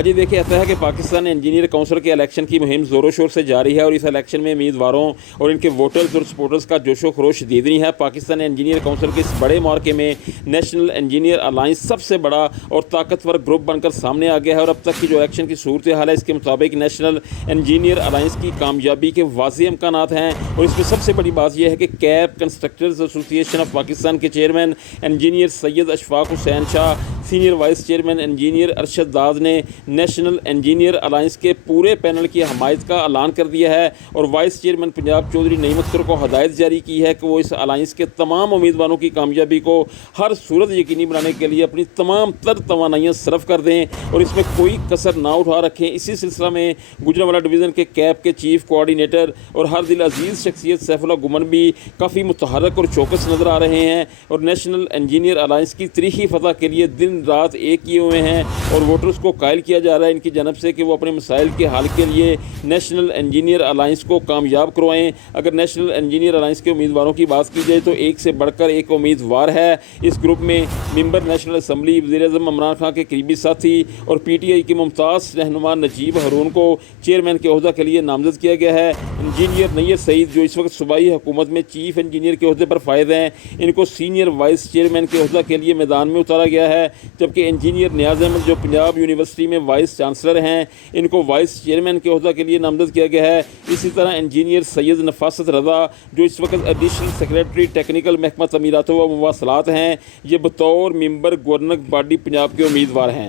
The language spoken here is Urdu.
آج یہ دیکھے جاتا ہے کہ پاکستان انجینئر کونسل کے الیکشن کی مہم زور و شور سے جاری ہے اور اس الیکشن میں امیدواروں اور ان کے ووٹرز اور سپورٹرز کا جوش و خروش دیدنی ہے۔ پاکستان انجینئر کونسل کے اس بڑے معرکے میں نیشنل انجینئر الائنس سب سے بڑا اور طاقتور گروپ بن کر سامنے آ گیا ہے، اور اب تک کی جو الیکشن کی صورتحال ہے اس کے مطابق نیشنل انجینئر الائنس کی کامیابی کے واضح امکانات ہیں۔ اور اس میں سب سے بڑی بات یہ ہے کہ کیب کنسٹرکٹرز ایسوسی ایشن آف پاکستان کے chairman engineer Syed Ashfaq Hussain Shah, senior vice chairman engineer Arshad Dad نے نیشنل انجینئر الائنس کے پورے پینل کی حمایت کا اعلان کر دیا ہے، اور وائس چیئرمین پنجاب چودھری نعیم اختر کو ہدایت جاری کی ہے کہ وہ اس الائنس کے تمام امیدواروں کی کامیابی کو ہر صورت یقینی بنانے کے لیے اپنی تمام تر توانائیاں صرف کر دیں اور اس میں کوئی کسر نہ اٹھا رکھیں۔ اسی سلسلہ میں گجرانوالہ ڈویژن کے کیب کے چیف کوآرڈینیٹر اور ہر دل عزیز شخصیت سیف اللہ گمن بھی کافی متحرک اور چوکس نظر آ رہے ہیں، اور نیشنل انجینئر الائنس کی تاریخی فتح کے لیے دن رات ایک کیے ہوئے ہیں، اور ووٹرز کو قائل کیا جا رہا ہے ان کی جانب سے کہ وہ اپنے مسائل کے حل کے لیے نیشنل انجینئر الائنس کو کامیاب کروائیں۔ اگر نیشنل انجینئر الائنس کے امیدواروں کی بات کی جائے تو ایک سے بڑھ کر ایک امیدوار ہے۔ اس گروپ میں ممبر نیشنل اسمبلی وزیر اعظم عمران خان کے قریبی ساتھی اور پی ٹی آئی کے ممتاز رہنما نجیب ہارون کو چیئرمین کے عہدہ کے لیے نامزد کیا گیا ہے۔ انجینئر نیّر سعید جو اس وقت صوبائی حکومت میں چیف انجینئر کے عہدے پر فائز ہیں، ان کو سینئر وائس چیئرمین کے عہدہ کے لیے میدان میں اتارا گیا ہے، جبکہ انجینئر نیاز احمد جو پنجاب یونیورسٹی میں وائس چانسلر ہیں، ان کو وائس چیئرمین کے عہدہ کے لیے نامزد کیا گیا ہے۔ اسی طرح انجینئر سید نفاست رضا جو اس وقت ایڈیشنل سیکریٹری ٹیکنیکل محکمہ تعمیرات و مواصلات ہیں، یہ بطور ممبر گورننگ باڈی پنجاب کے امیدوار ہیں۔